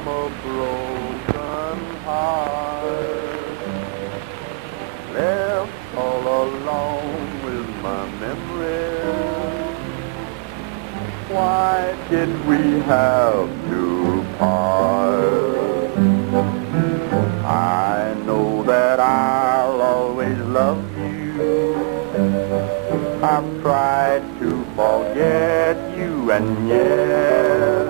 from a broken heart, left all alone with my memories. Why did we have to part? I know that I'll always love you. I've tried to forget you, and yet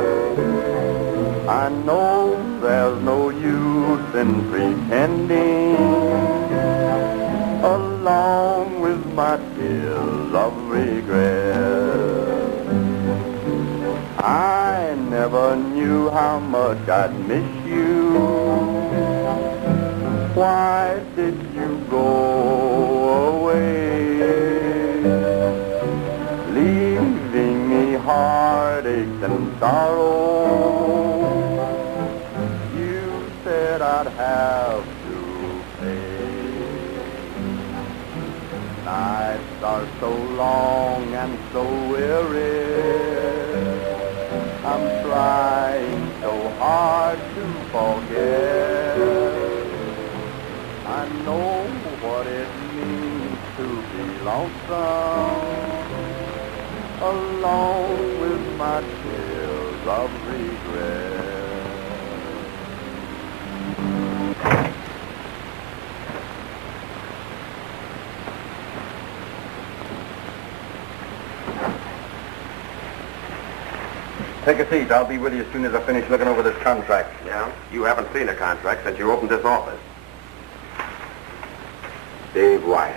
I know there's no use in pretending. Along with my tears of regret, I never knew how much I'd miss you. Why did you go away, leaving me heartaches and sorrow? You said I'd have to pay. Nights are so long and so weary. I'm trying so hard to forget. I know what it means to be lonesome, alone with my tears of regret. Take a seat. I'll be with you as soon as I finish looking over this contract. Yeah? You haven't seen a contract since you opened this office. Dave Wyatt.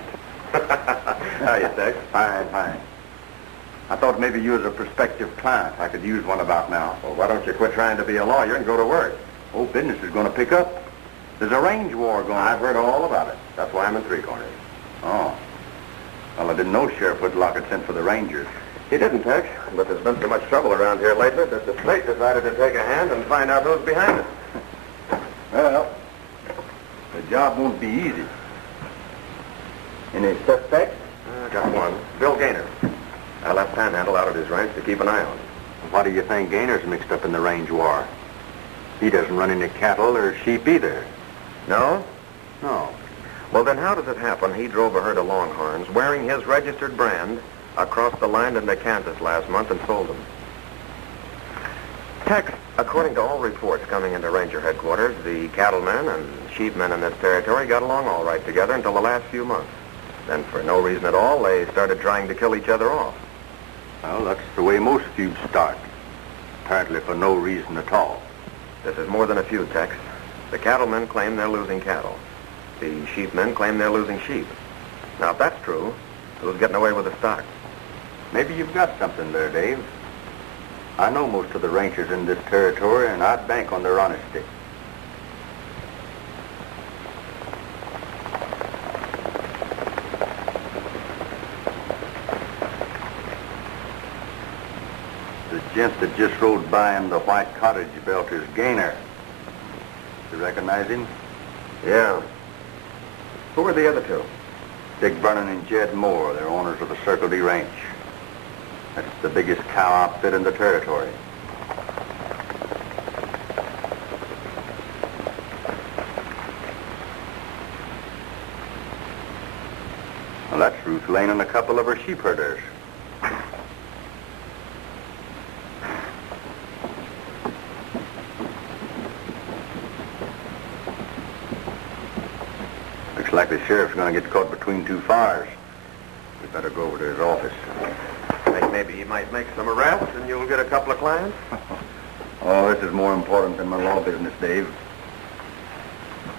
How you, Tex? Fine, fine. I thought maybe you as a prospective client. I could use one about now. Well, why don't you quit trying to be a lawyer and go to work? Oh, business is going to pick up. There's a range war going on. I've heard all about it. That's why I'm in Three Corners. Oh. Well, I didn't know Sheriff Whitlock sent for the Rangers. He didn't, Tex, but there's been so much trouble around here lately that the state decided to take a hand and find out who's behind it. Well, the job won't be easy. Any suspects? Got one. Bill Gaynor. I left Panhandle out at his ranch to keep an eye on him. Why do you think Gaynor's mixed up in the range war? He doesn't run any cattle or sheep either. No? No. Well, then how does it happen he drove a herd of Longhorns wearing his registered brand across the line into Kansas last month and sold them? Tex, according to all reports coming into Ranger headquarters, the cattlemen and sheepmen in this territory got along all right together until the last few months. Then, for no reason at all, they started trying to kill each other off. Well, that's the way most feuds start. Apparently for no reason at all. This is more than a feud, Tex. The cattlemen claim they're losing cattle. The sheepmen claim they're losing sheep. Now, if that's true, who's getting away with the stock? Maybe you've got something there, Dave. I know most of the ranchers in this territory, and I'd bank on their honesty. The gent that just rode by in the white cottage belt is Gaynor. You recognize him? Yeah. Who are the other two? Dick Vernon and Jed Moore. They're owners of the Circle D Ranch. That's the biggest cow outfit in the territory. Well, that's Ruth Lane and a couple of her sheep herders. Looks like the sheriff's going to get caught between two fires. We better go over to his office. Think maybe he might make some arrests and you'll get a couple of clients? Oh, this is more important than my law business, Dave.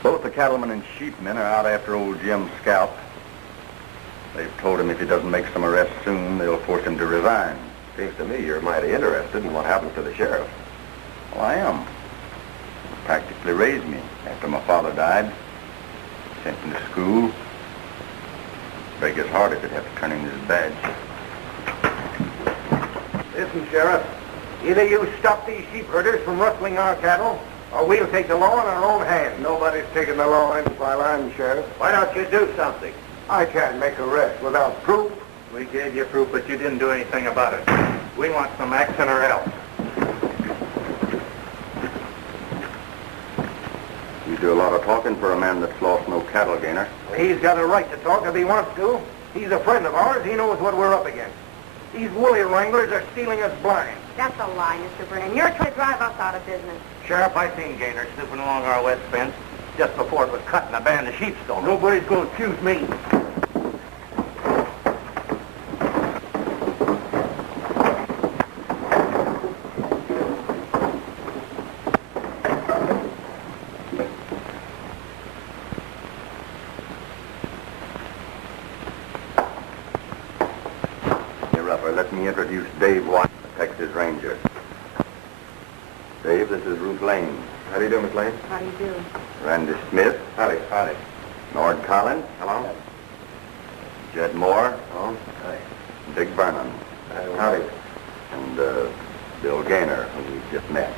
Both the cattlemen and sheepmen are out after old Jim's scalp. They've told him if he doesn't make some arrests soon, they'll force him to resign. Seems to me you're mighty interested in what happens to the sheriff. Well, I am. He practically raised me after my father died. Sent me to school. Break his heart if he'd have to turn in his badge. Listen, Sheriff, either you stop these sheep herders from rustling our cattle, or we'll take the law in our own hands. Nobody's taking the law in while I'm sheriff. Why don't you do something? I can't make arrests without proof. We gave you proof, but you didn't do anything about it. We want some action or else. do a lot of talking for a man that's lost no cattle gainer. He's got a right to talk if he wants to. He's a friend of ours. He knows what we're up against. These woolly wranglers are stealing us blind. That's a lie, Mr. Brennan. You're trying to drive us out of business. Sheriff, I seen Gaynor snooping along our west fence just before it was cut and a band of sheep stolen. Nobody's going to accuse me. Let me introduce Dave Watson, Texas Ranger. Dave, this is Ruth Lane. How do you do, Miss Lane? How do you do? Randy Smith. Howdy. Howdy. Nord Collins. Hello? Jed Moore. Hello? Hi. Dick Burnham. Howdy. And Bill Gaynor, who we just met.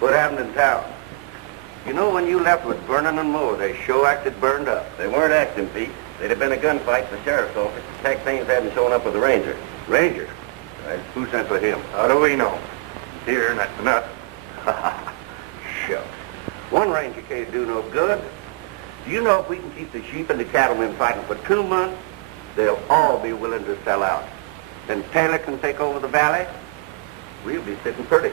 What happened in town? You know, when you left with Vernon and Moore, they sure acted burned up. They weren't acting, Pete. They'd have been a gunfight in the sheriff's office. Tex Ames hadn't shown up with the Ranger. Ranger? Right. Who sent for him? How do we know? Here, and that's enough. Shucks. One Ranger can't do no good. Do you know if we can keep the sheep and the cattlemen fighting for 2 months, they'll all be willing to sell out. Then Taylor can take over the valley, we'll be sitting pretty.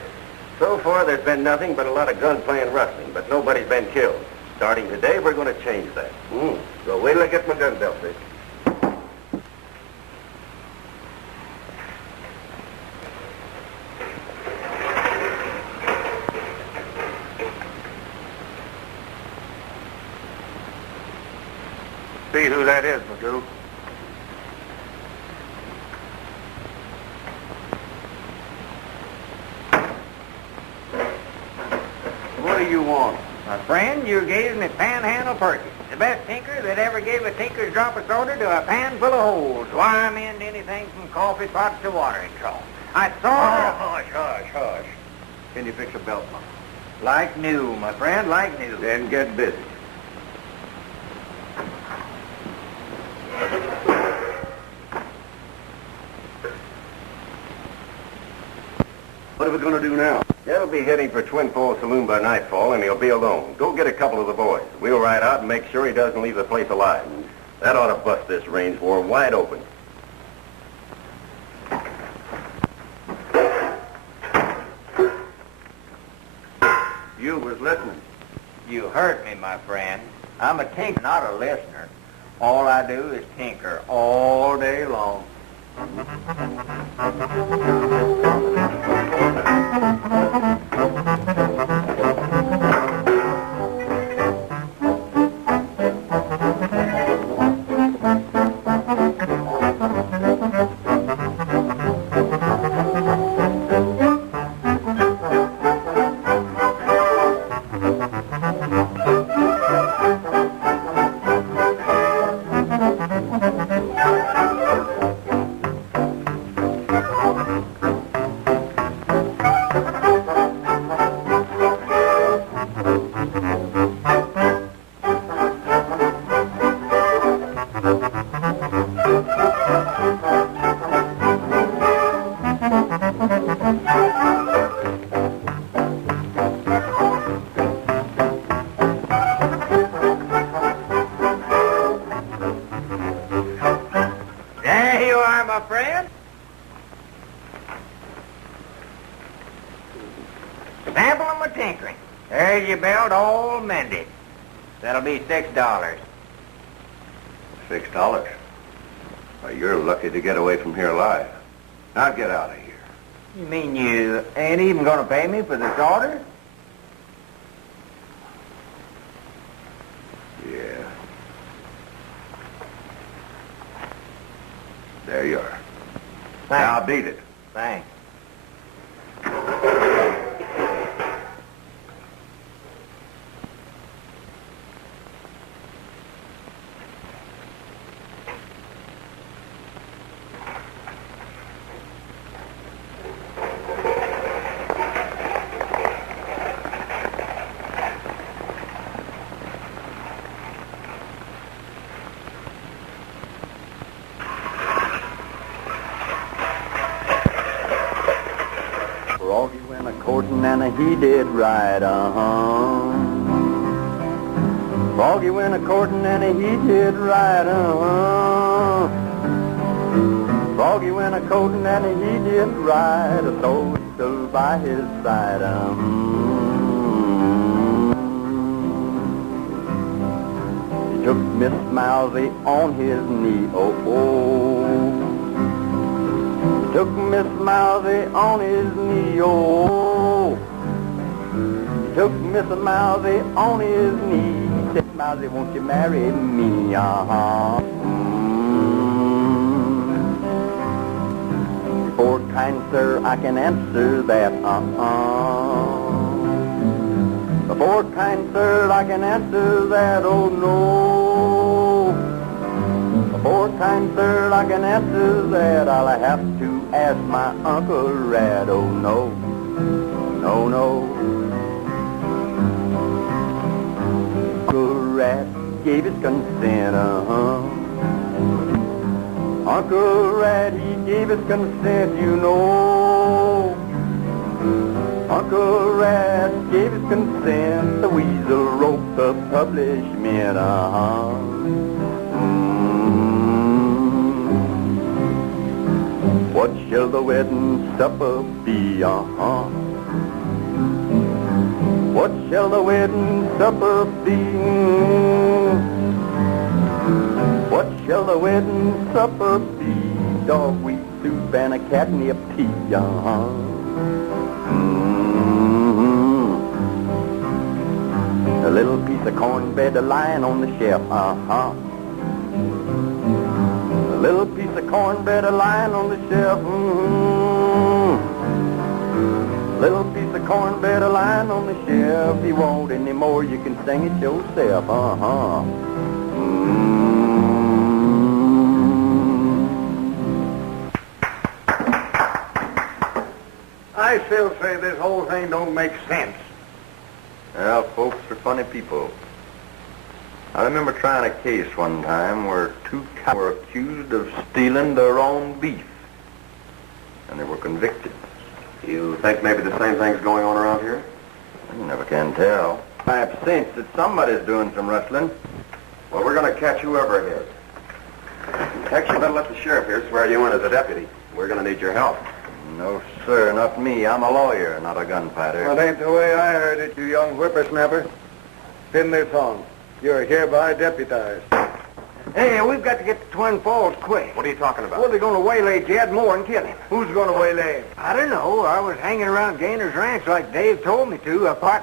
So far, there's been nothing but a lot of gunplay and rustling, but nobody's been killed. Starting today, we're going to change that. So wait till I get my gun belt fixed. See who that is, Magoo. What do you want? My friend, you're gazing at Panhandle Perkins, the best tinker that ever gave a tinker's droppers order to a pan full of holes. Why, I'm into anything from coffee pots to watering troughs. I saw her... Hush. Can you fix a belt buckle? Like new, my friend, like new. Then get busy. What are we going to do now? He'll be heading for Twin Falls Saloon by nightfall, and he'll be alone. Go get a couple of the boys. We'll ride out and make sure he doesn't leave the place alive. That ought to bust this range war wide open. You was listening. You heard me, my friend. I'm a tinker, not a listener. All I do is tinker all day long. Sample of my tinkering. There's your belt all mended. That'll be $6. $6? Well, you're lucky to get away from here alive. Now get out of here. You mean you ain't even gonna pay me for this order? Yeah. There you are. Thanks. Now beat it. Thanks. Froggy went a-courting and he did right, Froggy went a-courting and he did right, Froggy went a-courting and he did right, so he stood by his side, He took Miss Mousy on his knee, He took Miss Mousy on his knee, He took Miss Mousy on his knee. He said, Mousy, won't you marry me, Before, kind sir, I can answer that, Before, kind sir, I can answer that, oh no. Before, kind sir, I can answer that, I'll have to ask my Uncle Rat, oh no, no, no. Uncle Rat gave his consent, Uncle Rat, he gave his consent, you know. Uncle Rat gave his consent, the weasel wrote the publishment, What shall the wedding supper be, What shall the wedding supper be? What shall the wedding supper be? Dog wheat soup and a catnip tea, A little piece of cornbread lying on the shelf, A little piece of cornbread lying on the shelf, Little piece of cornbread lying on the shelf. If you want any more, you can sing it yourself, I still say this whole thing don't make sense. Well, folks are funny people. I remember trying a case one time where two cows were accused of stealing their own beef, and they were convicted. You think maybe the same thing's going on around here? You never can tell. I have sensed that somebody's doing some rustling. Well, we're going to catch whoever it is. Tex, you better let the sheriff here swear you in as a deputy. We're going to need your help. No, sir, not me. I'm a lawyer, not a gunfighter. Well, that ain't the way I heard it, you young whippersnapper. Pin this on. You're hereby deputized. Hey, we've got to get to Twin Falls quick. What are you talking about? Well, they're going to waylay Jed Moore and kill him. Who's going to waylay him? I don't know. I was hanging around Gainer's Ranch like Dave told me to, apart...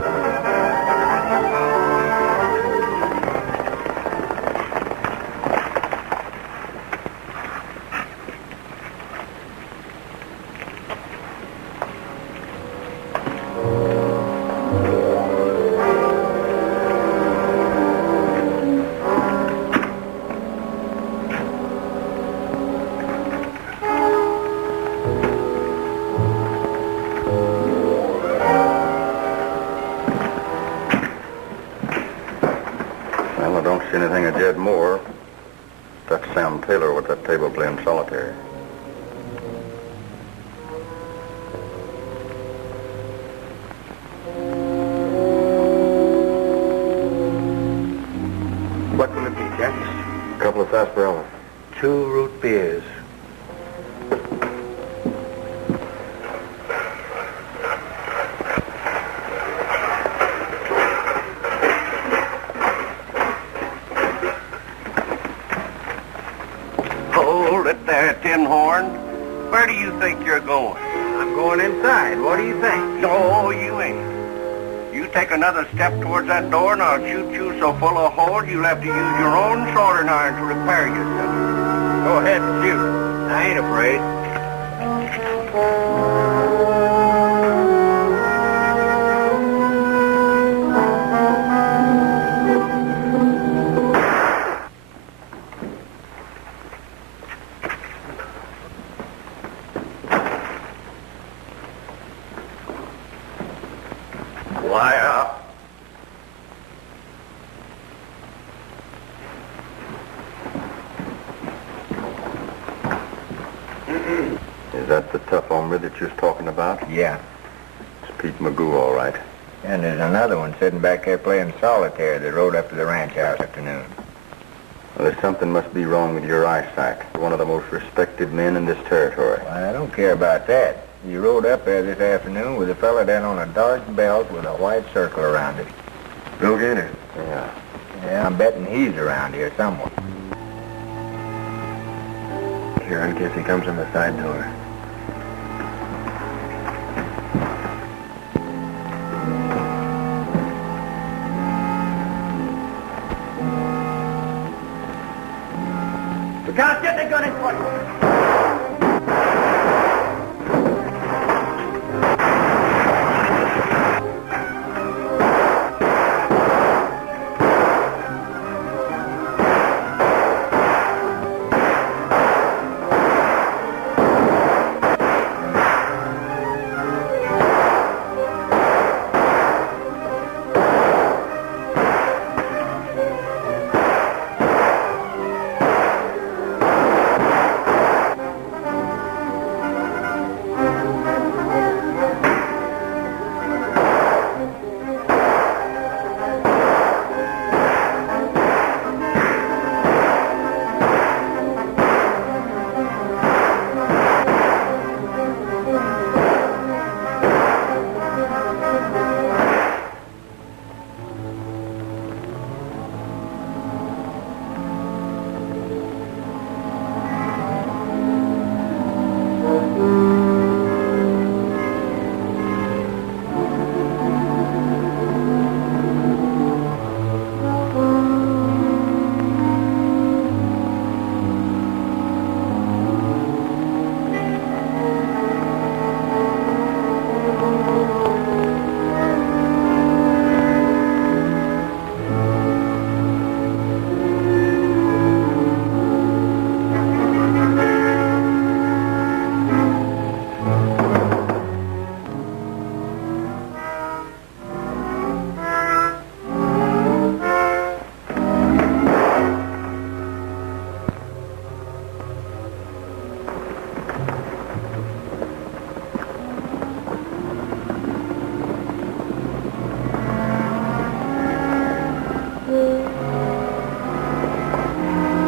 Well, I don't see anything of Jed Moore. That's Sam Taylor with that table playing solitaire. What will it be, Jack? A couple of sarsaparillas. 2 root beers. Hold it there, Tin Horn. Where do you think you're going? I'm going inside. What do you think? No, you ain't. You take another step towards that door and I'll shoot you so full of holes you'll have to use your own soldering iron to repair yourself. Go ahead and shoot. I ain't afraid. Liar. Is that the tough hombre that you was talking about? Yeah. It's Pete Magoo, all right. And there's another one sitting back there playing solitaire that rode up to the ranch house afternoon. Well, there's something must be wrong with your eyesight. You're one of the most respected men in this territory. Well, I don't care about that. You rode up there this afternoon with a fella down on a dark belt with a white circle around it. Bill Gator? Yeah. Yeah, I'm betting he's around here somewhere. Here, I guess he comes in the side door. Guys, get the gun in front.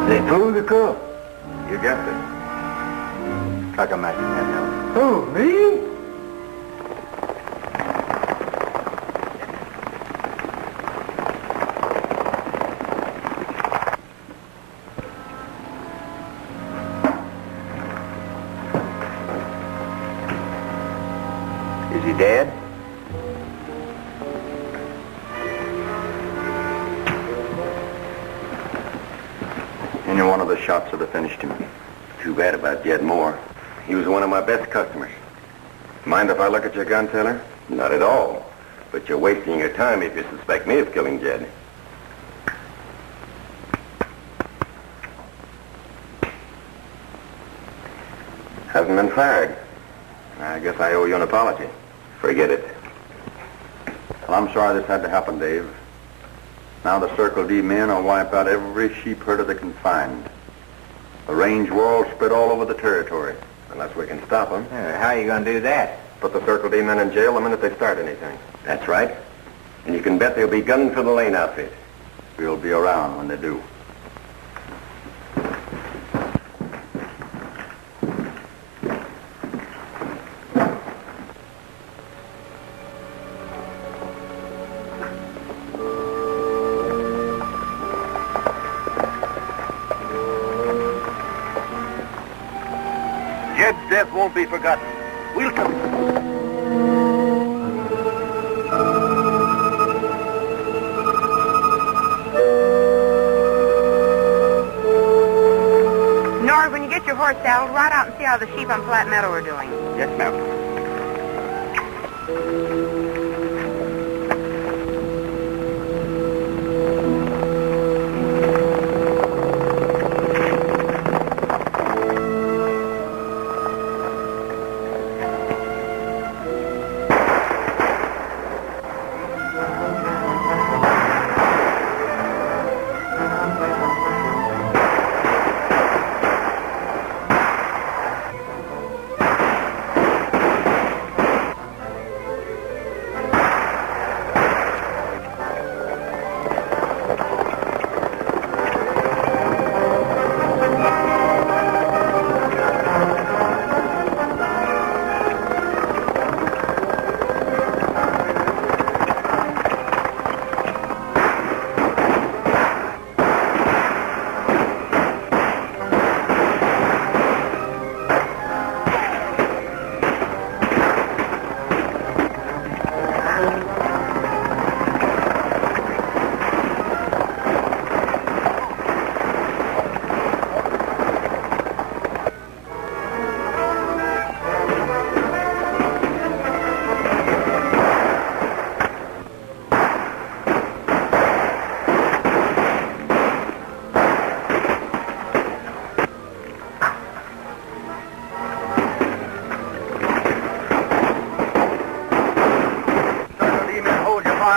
They blew the cook. You guessed it. Strike a match, Panhandle. Who, me? Is he dead? Any one of the shots would have finished him. Too bad about Jed Moore. He was one of my best customers. Mind if I look at your gun, Taylor? Not at all. But you're wasting your time if you suspect me of killing Jed. Hasn't been fired. I guess I owe you an apology. Forget it. Well, I'm sorry this had to happen, Dave. Now the Circle D men will wipe out every sheep herder they can find. The range war will spread all over the territory. Unless we can stop them. How are you going to do that? Put the Circle D men in jail the minute they start anything. That's right. And you can bet they'll be gunning for the Lane outfit. We'll be around when they do. Jed's death won't be forgotten. Wilkerson. Nord, when you get your horse horse saddled, ride out and see how the sheep on Flat Meadow are doing. Yes, ma'am.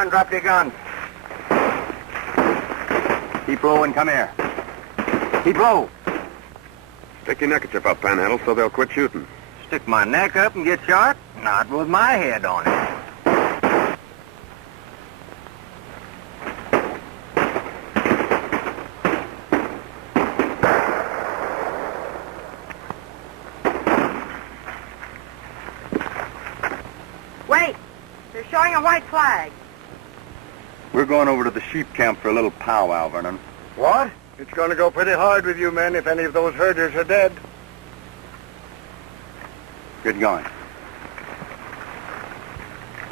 Drop your gun. Keep low and come here. Keep low. Stick your neckerchief up, Panhandle, so they'll quit shooting. Stick my neck up and get shot? Not with my head on it. Wait! They're showing a white flag. We're going over to the sheep camp for a little powwow, Vernon. What? It's going to go pretty hard with you men if any of those herders are dead. Get going.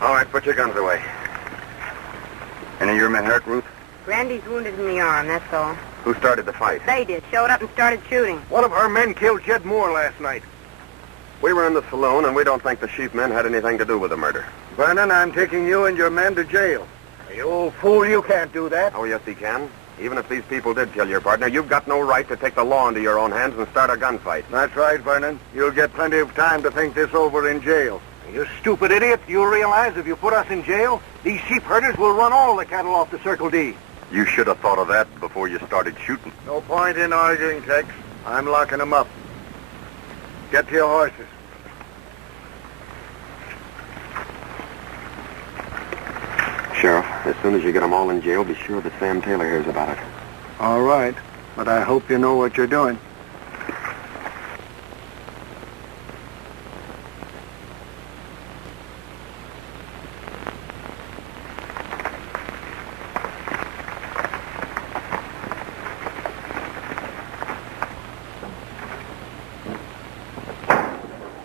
All right, put your guns away. Any of your men hurt, Ruth? Grandy's wounded in the arm, that's all. Who started the fight? They did. Showed up and started shooting. One of our men killed Jed Moore last night. We were in the saloon, and we don't think the sheep men had anything to do with the murder. Vernon, I'm taking you and your men to jail. You old fool, you can't do that. Oh, yes, he can. Even if these people did kill your partner, you've got no right to take the law into your own hands and start a gunfight. That's right, Vernon. You'll get plenty of time to think this over in jail. You stupid idiot. Do you realize if you put us in jail, these sheep herders will run all the cattle off the Circle D? You should have thought of that before you started shooting. No point in arguing, Tex. I'm locking them up. Get to your horses. Sheriff, as soon as you get them all in jail, be sure that Sam Taylor hears about it. All right, but I hope you know what you're doing.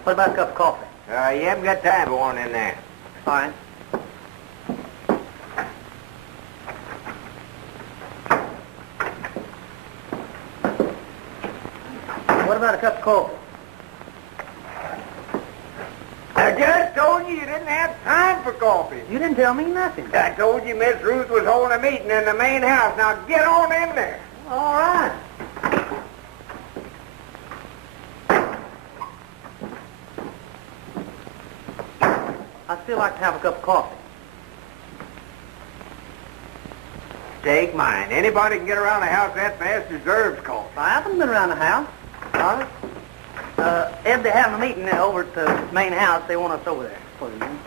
What about a cup of coffee? You haven't got time for one in there. Fine. What about a cup of coffee? I just told you didn't have time for coffee. You didn't tell me nothing. I told you Miss Ruth was holding a meeting in the main house. Now get on in there. All right. I'd still like to have a cup of coffee. Take mine. Anybody can get around the house that fast deserves coffee. I haven't been around the house. All right. Ed, they're having a meeting over at the main house. They want us over there for the meeting.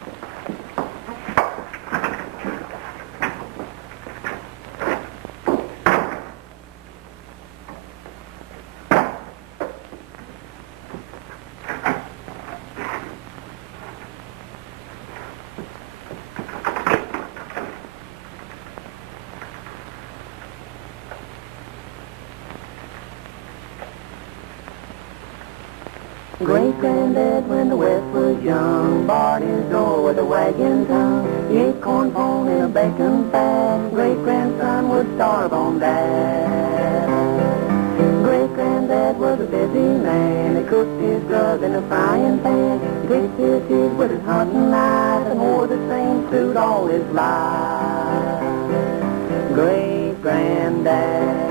Great-granddad, when the West was young, barred his door with a wagon tongue. He ate corn pone in a bacon fat. Great-grandson would starve on that. Great-granddad Dad was a busy man. He cooked his grub in a frying pan. He picked his teeth with his hunting knife and wore the same suit all his life. Great-granddad.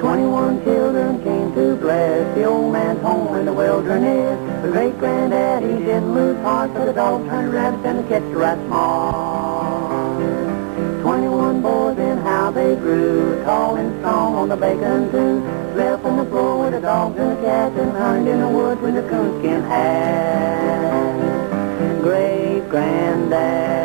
21 children came to bless the old man's home in the wilderness. The great-granddad, he didn't lose heart, but the dog turned rabbits and the catch rats small. 21 boys and how they grew, tall and strong on the bacon too. Slept on the floor with the dogs and the cats and hunted in the woods with a coonskin hat. Great-granddad.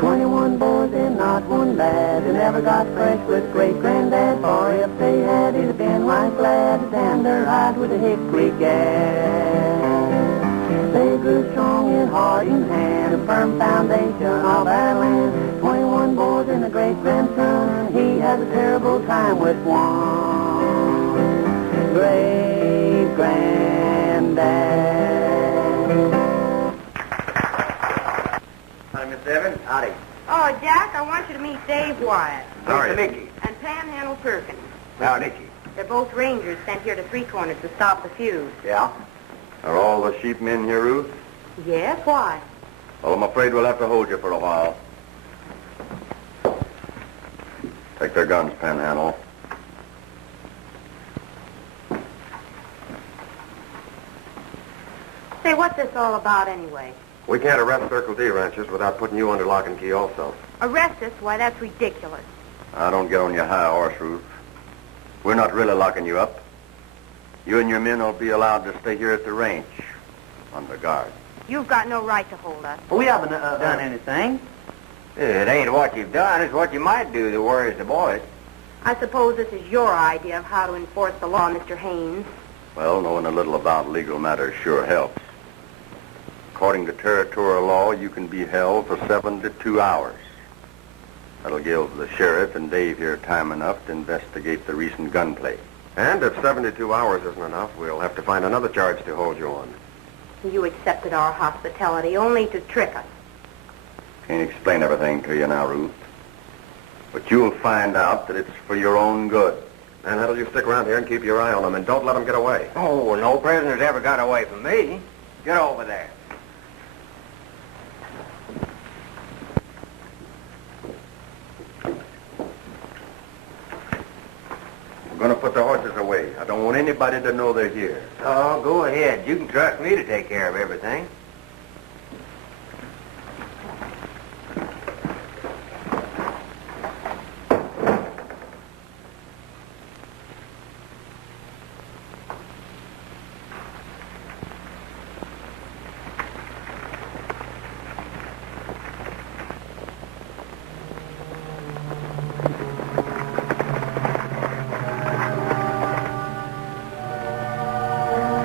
21 boys and not one lad who never got fresh with great-granddad, for if they had, he'd have been right glad to tan their hide with a hickory gad. They grew strong in heart and hand, a firm foundation of our land. 21 boys and a great-grandson, he has a terrible time with one. Great-granddad. Hi, Miss Evans. Howdy. Oh, Jack, I want you to meet Dave Wyatt Sorry, Nicky. and Panhandle Perkins. Now, Nicky. They're both rangers sent here to Three Corners to stop the feud. Yeah? Are all the sheepmen here, Ruth? Yes, why? Well, I'm afraid we'll have to hold you for a while. Take their guns, Panhandle. Say, what's this all about anyway? We can't arrest Circle D ranchers without putting you under lock and key also. Arrest us? Why, that's ridiculous. Now, don't get on your high horse, Ruth. We're not really locking you up. You and your men will be allowed to stay here at the ranch, under guard. You've got no right to hold us. We haven't done anything. It ain't what you've done, it's what you might do that worries the boys. I suppose this is your idea of how to enforce the law, Mr. Haynes. Well, knowing a little about legal matters sure helps. According to territorial law, you can be held for 72 hours. That'll give the sheriff and Dave here time enough to investigate the recent gunplay. And if 72 hours isn't enough, we'll have to find another charge to hold you on. You accepted our hospitality only to trick us. Can't explain everything to you now, Ruth. But you'll find out that it's for your own good. And that'll you stick around here and keep your eye on them, and don't let them get away. Oh, no prisoners ever got away from me. Get over there. I'm going to put the horses away. I don't want anybody to know they're here. Oh, go ahead. You can trust me to take care of everything.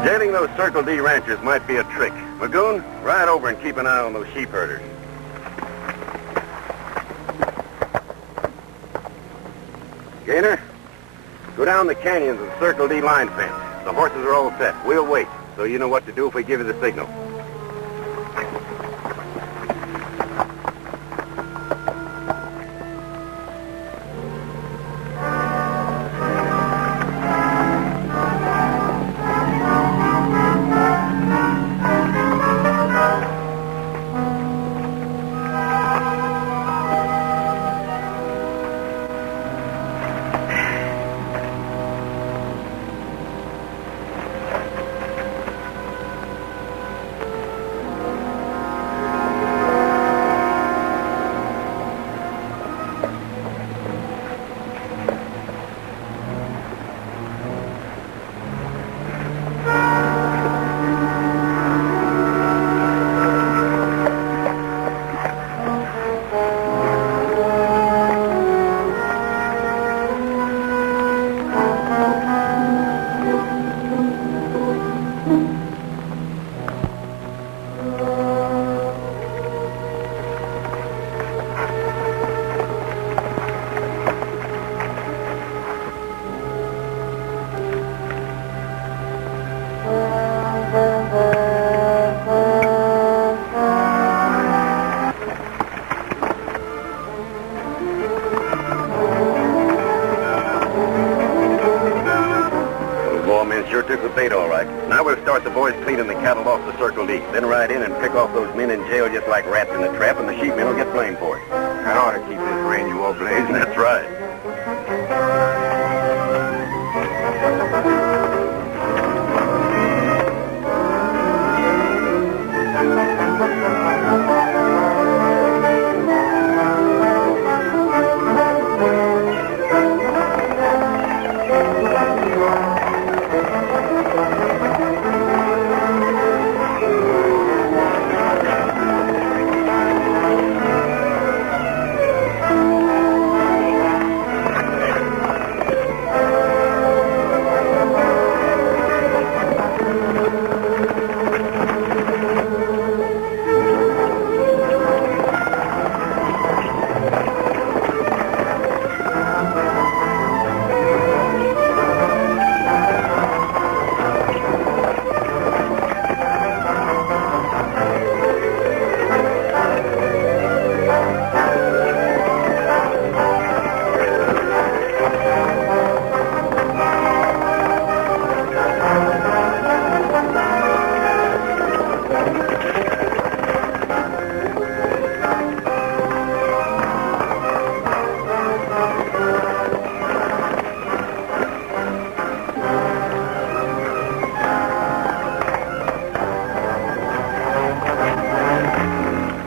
Jailing those Circle D ranchers might be a trick. Magoon, ride over and keep an eye on those sheep herders. Gaynor, go down the canyons of the Circle D line fence. The horses are all set. We'll wait, so you know what to do if we give you the signal. bait all right. Now we'll start the boys cleaning the cattle off the Circle D. Then ride in and pick off those men in jail just like rats in a trap, and the sheepmen will get blamed for it. That ought to keep this range war blazing. That's right.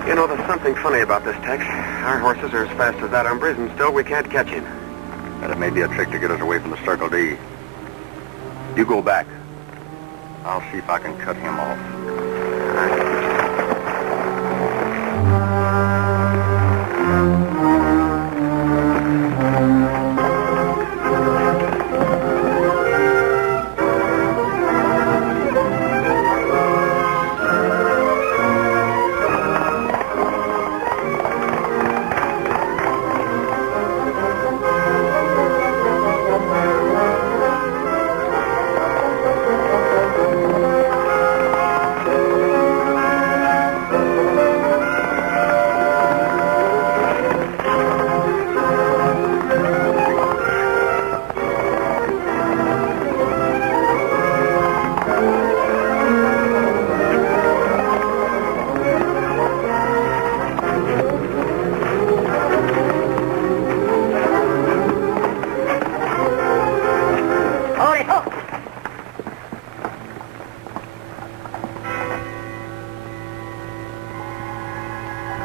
You know, there's something funny about this, Tex. Our horses are as fast as that umbra's, and still we can't catch him. And it may be a trick to get us away from the Circle D. You go back. I'll see if I can cut him off.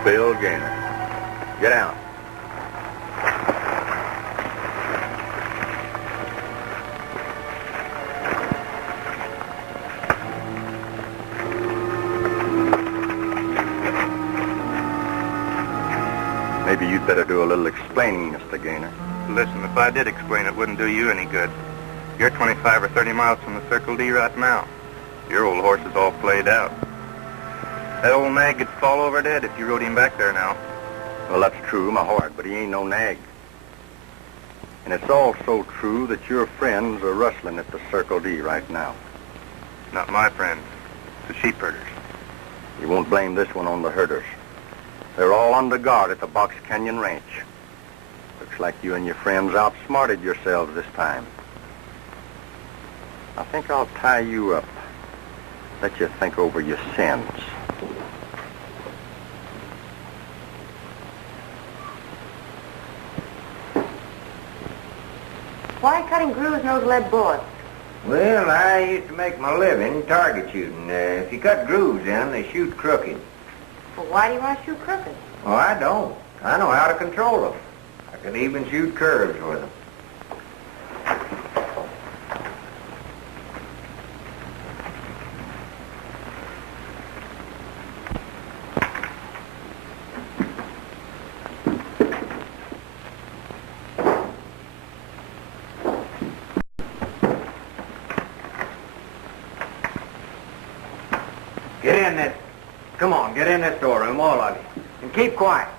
Bill Gaynor. Get out. Maybe you'd better do a little explaining, Mr. Gaynor. Listen, if I did explain, it wouldn't do you any good. You're 25 or 30 miles from the Circle D right now. Your old horse is all played out. That old nag could fall over dead if you rode him back there now. Well, that's true, my horse, but he ain't no nag. And it's also true that your friends are rustling at the Circle D right now. Not my friends. The sheep herders. You won't blame this one on the herders. They're all under guard at the Box Canyon Ranch. Looks like you and your friends outsmarted yourselves this time. I think I'll tie you up. Let you think over your sins. Why cutting grooves in those lead bullets? Well, I used to make my living target shooting. If you cut grooves in them, they shoot crooked. Well, why do you want to shoot crooked? Oh, I don't. I know how to control them. I can even shoot curves with them. Get in this. Come on, get in this storeroom, all of you. And keep quiet.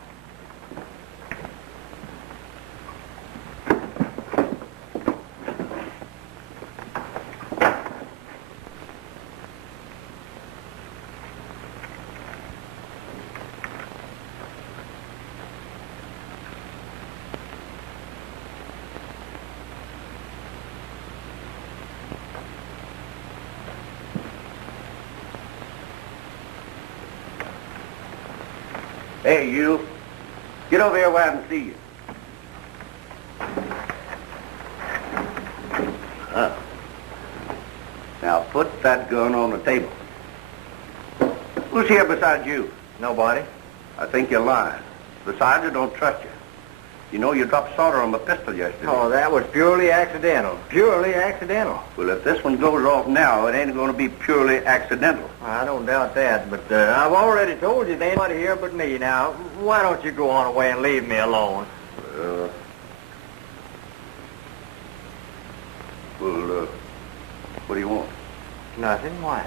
Hey, you. Get over here where I can see you. Now put that gun on the table. Who's here besides you? Nobody. I think you're lying. Besides, I don't trust you. You know you dropped solder on my pistol yesterday. Oh, that was purely accidental. Purely accidental. Well, if this one goes off now, it ain't going to be purely accidental. I don't doubt that, but I've already told you there ain't nobody here but me. Now, why don't you go on away and leave me alone? What do you want? Nothing. Why?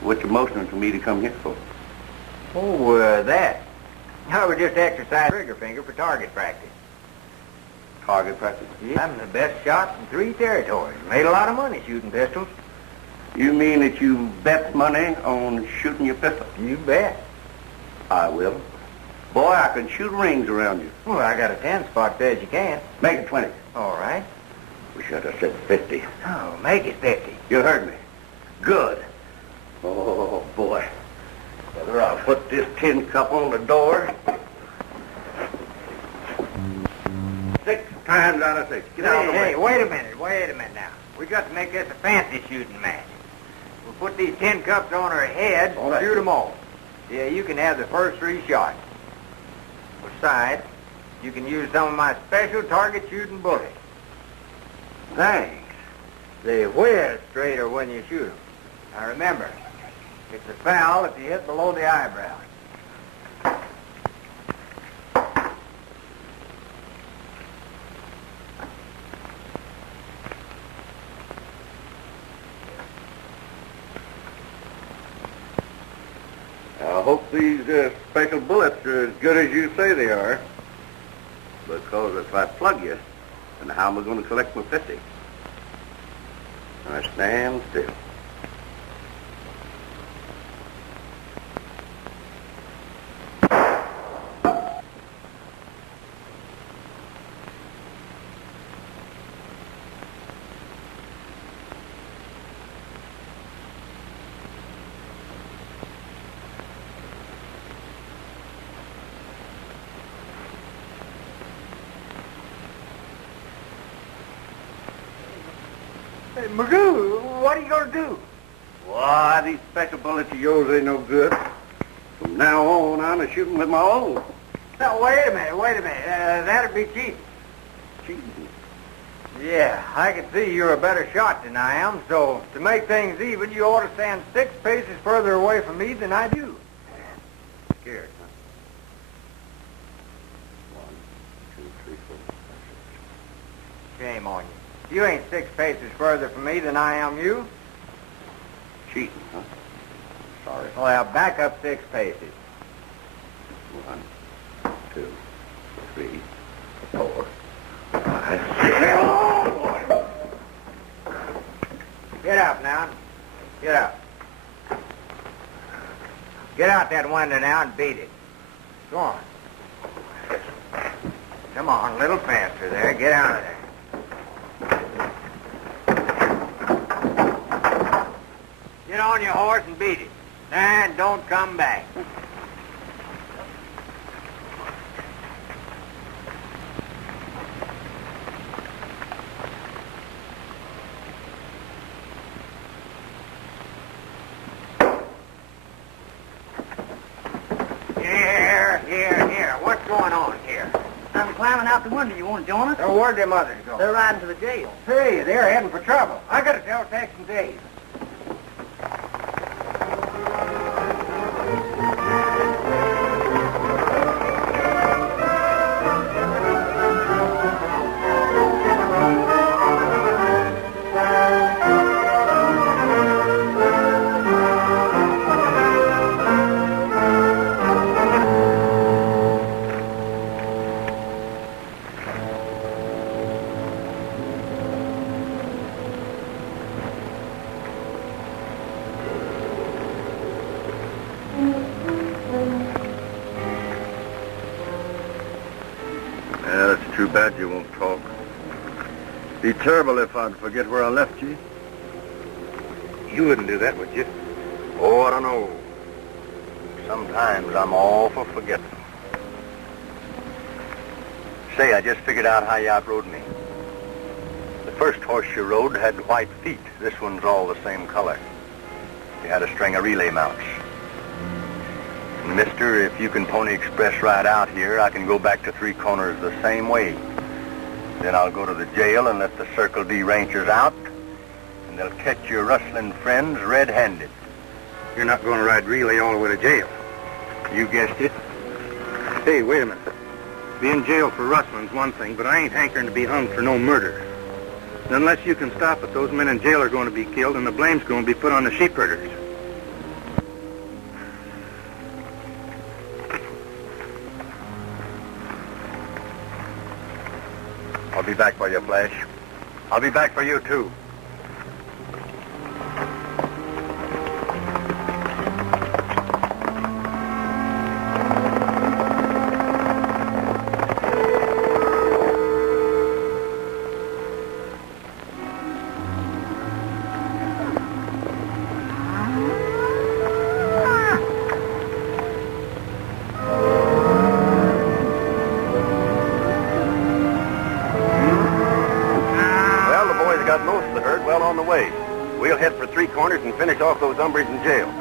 What you motioning for me to come here for? Oh, that. I was just exercising trigger finger for target practice. Target practice? Yeah, I'm the best shot in 3 territories. Made a lot of money shooting pistols. You mean that you bet money on shooting your pistol? You bet. I will. Boy, I can shoot rings around you. Well, I got a 10 spot says you can. Make it 20. All right. We should have said 50. Oh, make it 50. You heard me. Good. Oh, boy. Whether I'll put this tin cup on the door. 6 times out of 6. Get out of the way. Hey, wait a minute now. We got to make this a fancy shooting match. We'll put these tin cups on her head and shoot them all. Yeah, you can have the first 3 shots. Besides, you can use some of my special target shooting bullets. Thanks. They whiz straighter when you shoot them. Now remember, it's a foul if you hit below the eyebrow. I hope these special bullets are as good as you say they are. Because if I plug you, then how am I going to collect my 50? I stand still. Hey, Magoo, what are you going to do? Why, these special bullets of yours ain't no good. From now on, I'm shooting with my own. Now, wait a minute. That'd be cheating. Cheating? Yeah, I can see you're a better shot than I am, so to make things even, you ought to stand 6 paces further away from me than I do. Scared, huh? 1, 2, 3, 4, 5, 6. Shame on you. You ain't 6 paces further from me than I am you. Cheating, huh? Sorry. Well, back up 6 paces. 1, 2, 3, 4, 5, 6. Oh, boy. Get up now. Get up. Get out that window now and beat it. Go on. Come on, a little faster there. Get out of there. Get on your horse and beat it. And don't come back. Here. What's going on here? I'm climbing out the window. You want to join us? Where'd their mothers go? They're riding to the jail. Hey, they're heading for trouble. I gotta tell Tex and Dave. Too bad you won't talk. Be terrible if I'd forget where I left you. You wouldn't do that, would you? Oh, I don't know. Sometimes I'm all for forgetting. Say, I just figured out how you outrode me. The first horse you rode had white feet. This one's all the same color. You had a string of relay mounts. And mister, if you can Pony Express right out here, I can go back to Three Corners the same way. Then I'll go to the jail and let the Circle D Rangers out, and they'll catch your rustling friends red-handed. You're not going to ride relay all the way to jail. You guessed it. Hey, wait a minute. Be in jail for rustling's one thing, but I ain't hankering to be hung for no murder. And unless you can stop it, those men in jail are going to be killed, and the blame's going to be put on the sheep herders. I'll be back for you, Flash. I'll be back for you, too. We'll head for Three Corners and finish off those hombres in jail.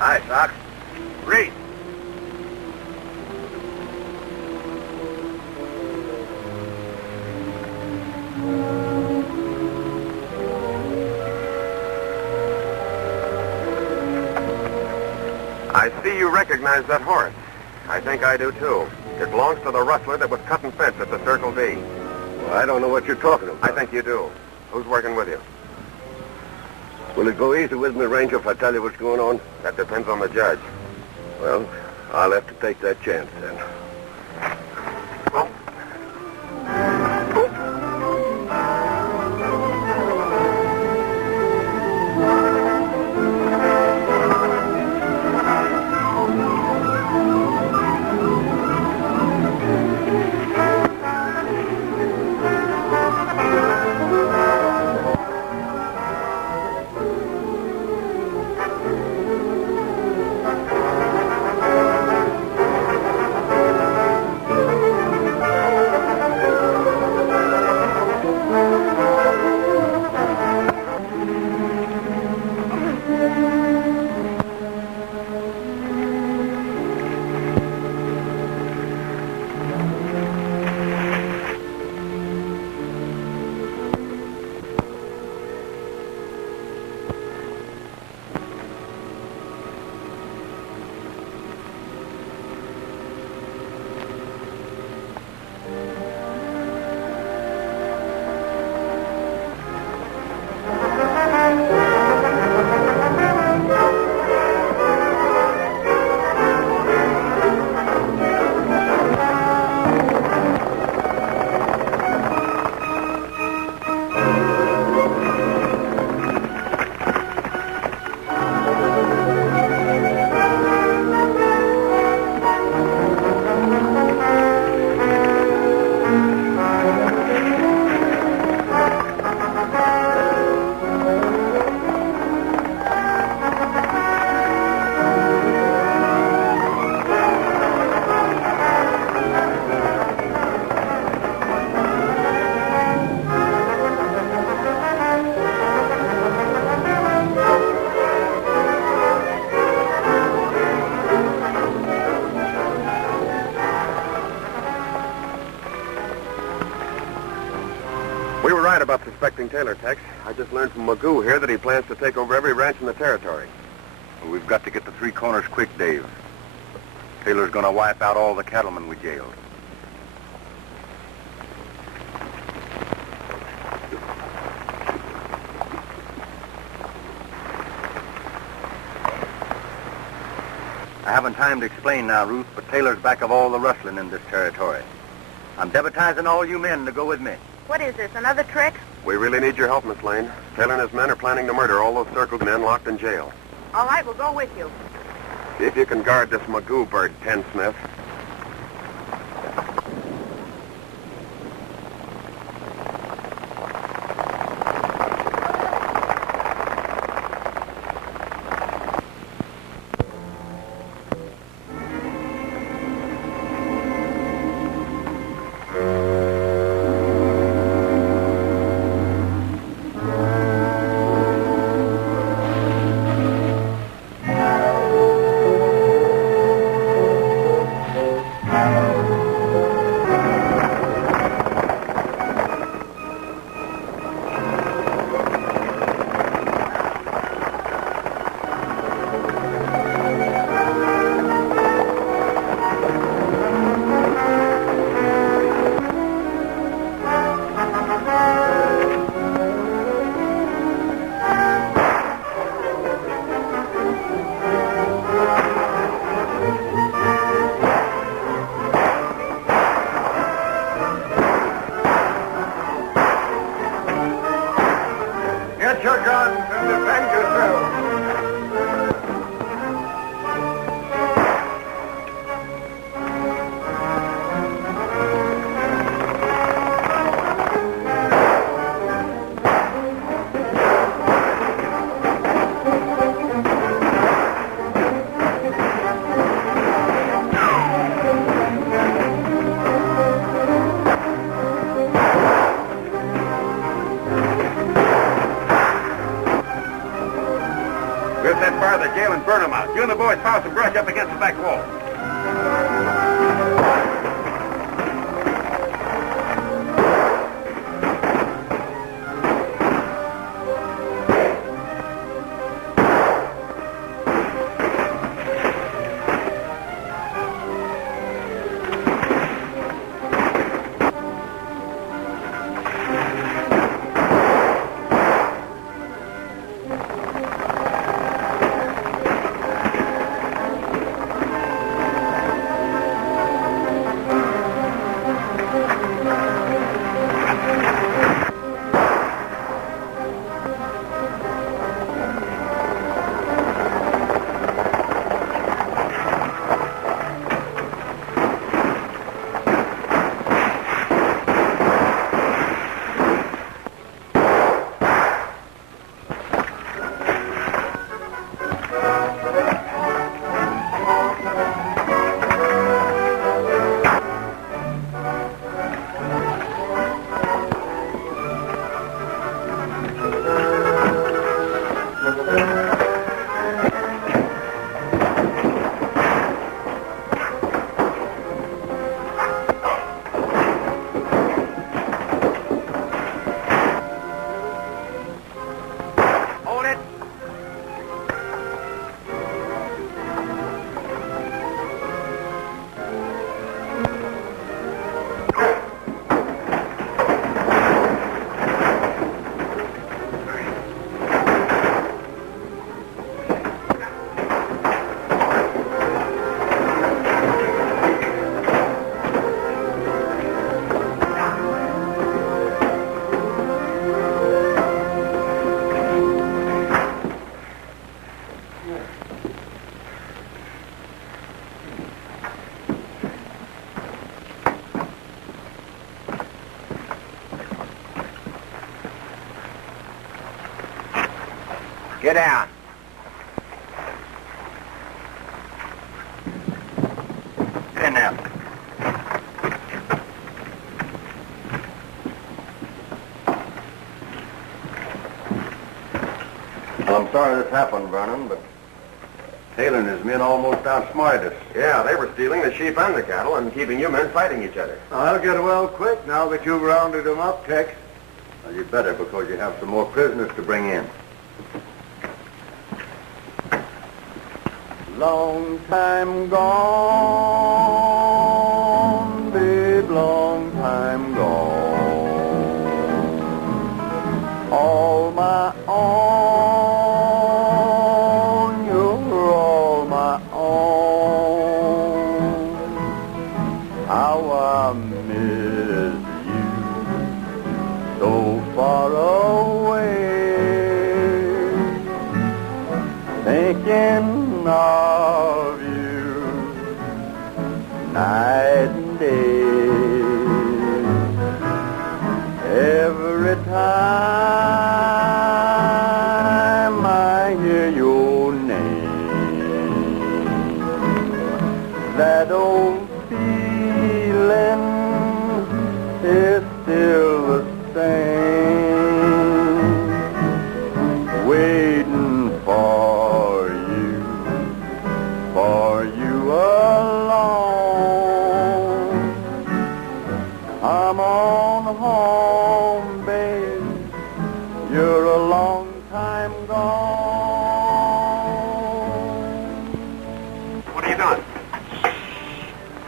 Hi, Sox. Reed. I see you recognize that horse. I think I do, too. It belongs to the rustler that was cutting fence at the Circle D. Well, I don't know what you're talking about. I think you do. Who's working with you? Will it go easy with me, Ranger, if I tell you what's going on? That depends on the judge. Well, I'll have to take that chance, then. We were right about suspecting Taylor, Tex. I just learned from Magoo here that he plans to take over every ranch in the territory. Well, we've got to get to Three Corners quick, Dave. Taylor's gonna wipe out all the cattlemen we jailed. I haven't time to explain now, Ruth, but Taylor's back of all the rustling in this territory. I'm deputizing all you men to go with me. What is this, another trick? We really need your help, Miss Lane. Taylor and his men are planning to murder all those circled men locked in jail. All right, we'll go with you. See if you can guard this Magoo bird, Ken Smith. Get your guns and defend yourselves. We'll set fire to the jail and burn them out. You and the boys pile some brush up against the back wall. Get down. Get in there. Well, I'm sorry this happened, Vernon, but Taylor and his men almost outsmarted us. Yeah, they were stealing the sheep and the cattle and keeping you men fighting each other. I'll get well quick now that you've rounded them up, Tex. Well, you better, because you have some more prisoners to bring in. Long time gone, babe, long time gone. All my own, you're all my own. How I miss you, so far away. Thinking of you night and day. Every time I hear your name, that old feeling is still the same. Waiting for you alone. I'm on home, babe. You're a long time gone. What are you doing?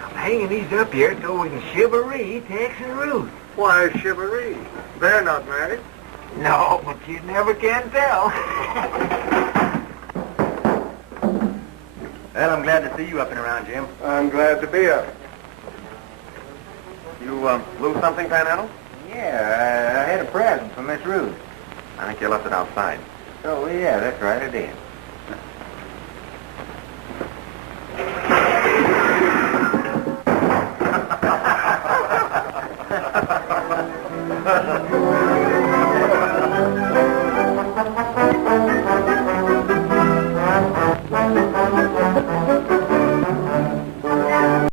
I'm hanging these up here so we can shivaree Tex and Ruth. Why chivalry? They're not married. No, but you never can tell. Well, I'm glad to see you up and around, Jim. I'm glad to be up. You, blew something, Panhandle? Yeah, I had a present for Miss Ruth. I think you left it outside. Oh, yeah, that's right, I did.